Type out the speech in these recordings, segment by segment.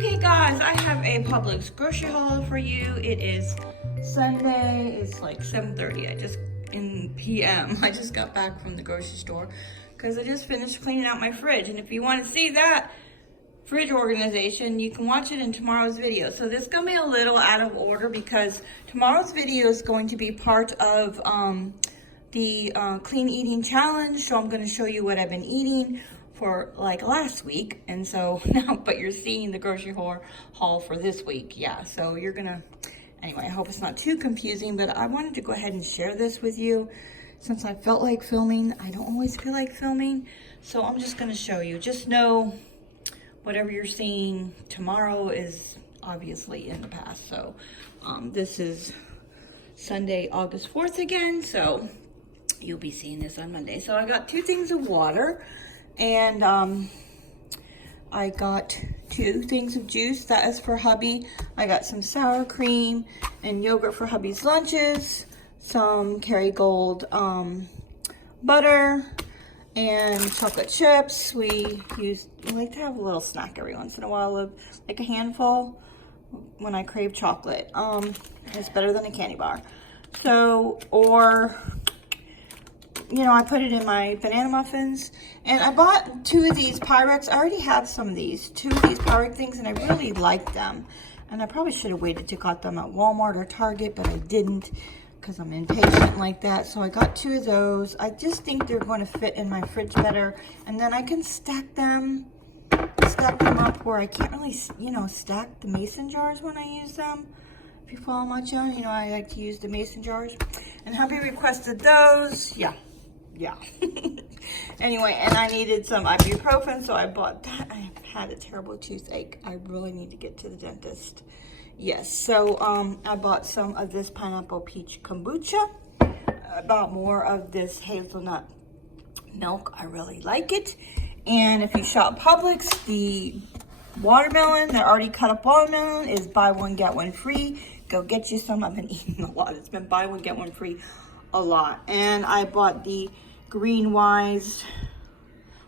Okay guys, I have a Publix grocery haul for you. It is Sunday, it's like 7:30, in PM. I just got back from the grocery store because I just finished cleaning out my fridge. And if you want to see that fridge organization, you can watch it in tomorrow's video. So this is gonna be a little out of order because tomorrow's video is going to be part of the clean eating challenge. So I'm gonna show you what I've been eating for like last week, and so now, but you're seeing the grocery haul for this week. Yeah, so you're gonna, anyway, I hope it's not too confusing, but I wanted to go ahead and share this with you since I felt like filming. I don't always feel like filming, so I'm just gonna show you. Just know whatever you're seeing tomorrow is obviously in the past. So this is Sunday, August 4th again, so you'll be seeing this on Monday. So I got 2 things of water, and I got 2 things of juice. That is for hubby. I got some sour cream and yogurt for hubby's lunches, some Kerrygold butter, and chocolate chips. We like to have a little snack every once in a while, like a handful when I crave chocolate. It's better than a candy bar. So, or you know, I put it in my banana muffins. And I bought 2 of these Pyrex. I already have some of these, 2 of these Pyrex things, and I really like them. And I probably should have waited to got them at Walmart or Target, but I didn't because I'm impatient like that. So I got 2 of those. I just think they're going to fit in my fridge better. And then I can stack them up where I can't really, you know, stack the mason jars when I use them. If you follow my channel, you know I like to use the mason jars. And hubby requested those. Yeah. Anyway, and I needed some ibuprofen, so I bought that. I had a terrible toothache. I really need to get to the dentist. Yes, so I bought some of this pineapple peach kombucha. I bought more of this hazelnut milk. I really like it. And if you shop Publix, the watermelon, the already cut up watermelon, is buy one get one free. Go get you some. I've been eating a lot. It's been buy one get one free a lot. And I bought the Green Wise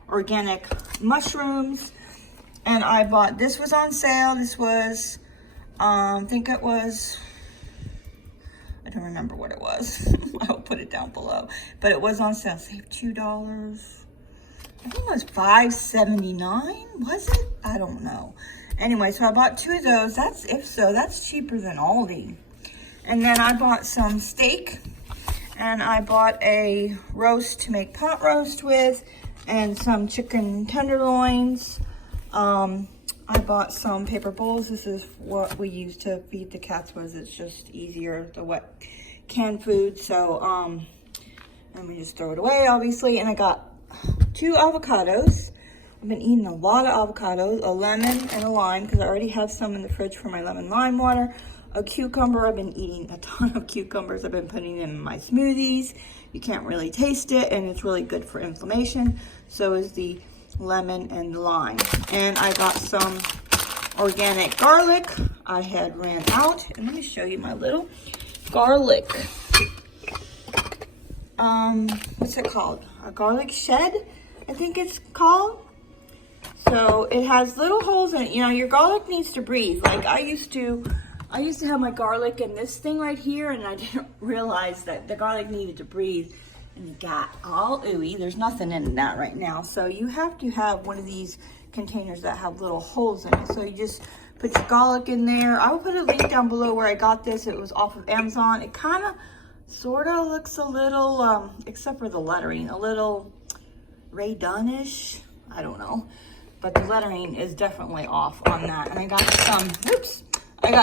organic mushrooms, and I bought, this was on sale. This was I think it was, I don't remember what it was. I'll put it down below, but it was on sale. Saved $2. I think it was $5.79, was it? I don't know. Anyway, so I bought 2 of those. That's cheaper than Aldi. And then I bought some steak, and I bought a roast to make pot roast with, and some chicken tenderloins. I bought some paper bowls. This is what we use to feed the cats, was it's just easier, the wet canned food. So let me just throw it away, obviously. And I got 2 avocados. I've been eating a lot of avocados, a lemon and a lime, because I already have some in the fridge for my lemon lime water. A cucumber. I've been eating a ton of cucumbers. I've been putting them in my smoothies. You can't really taste it, and it's really good for inflammation. So is the lemon and the lime. And I got some organic garlic. I had ran out, and let me show you my little garlic. What's it called? A garlic shed, I think it's called. So it has little holes in it. You know, your garlic needs to breathe. Like I used to have my garlic in this thing right here, and I didn't realize that the garlic needed to breathe, and it got all ooey. There's nothing in that right now. So you have to have one of these containers that have little holes in it. So you just put your garlic in there. I will put a link down below where I got this. It was off of Amazon. It kind of, sort of looks a little, except for the lettering, a little Ray Dunn-ish. I don't know. But the lettering is definitely off on that. And I got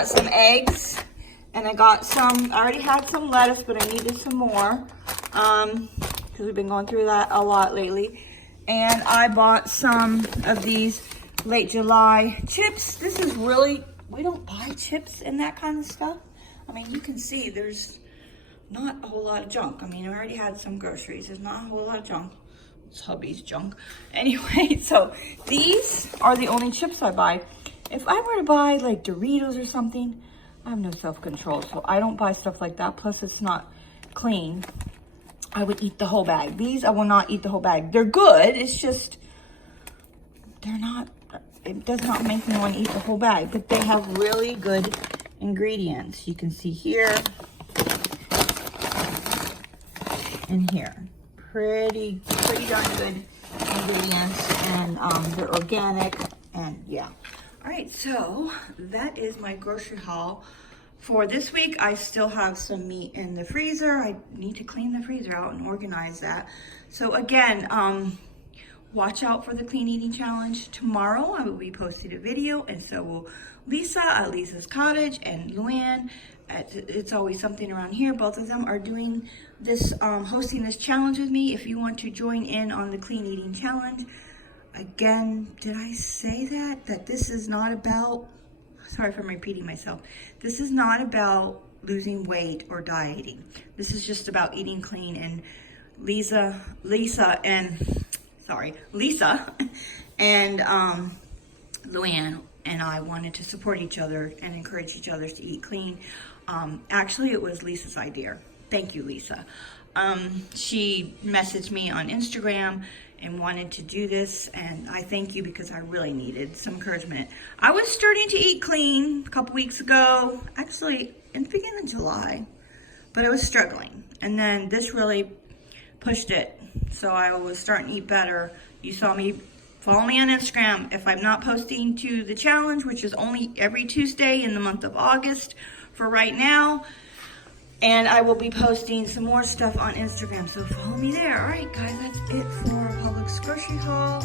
some eggs, and I got some, I already had some lettuce, but I needed some more, because we've been going through that a lot lately. And I bought some of these late July chips. This is really, we don't buy chips and that kind of stuff. I mean, you can see there's not a whole lot of junk. I mean, I already had some groceries. There's not a whole lot of junk. It's hubby's junk. Anyway, so these are the only chips I buy. If I were to buy like Doritos or something, I have no self-control, so I don't buy stuff like that. Plus, it's not clean. I would eat the whole bag. These, I will not eat the whole bag. They're good. It's just, they're not it does not make me want to eat the whole bag, but they have really good ingredients. You can see here and here. Pretty darn good ingredients, and they're organic, and yeah. All right, so that is my grocery haul for this week. I still have some meat in the freezer. I need to clean the freezer out and organize that. So again, watch out for the clean eating challenge. Tomorrow I will be posting a video, and so will Lisa at Lisa's Cottage and Luann at It's Always Something Around Here. Both of them are doing this, hosting this challenge with me. If you want to join in on the clean eating challenge, again, did I say that this is not about, sorry if I'm repeating myself, this is not about losing weight or dieting. This is just about eating clean, and Lisa and Luann and I wanted to support each other and encourage each other to eat clean. Actually, it was Lisa's idea. Thank you, Lisa. She messaged me on Instagram and wanted to do this, and I thank you because I really needed some encouragement. I was starting to eat clean a couple weeks ago, actually in the beginning of July, but I was struggling, and then this really pushed it, so I was starting to eat better. You saw me, follow me on Instagram. If I'm not posting to the challenge, which is only every Tuesday in the month of August for right now, and I will be posting some more stuff on Instagram, so follow me there. All right, guys, that's it for Publix grocery haul.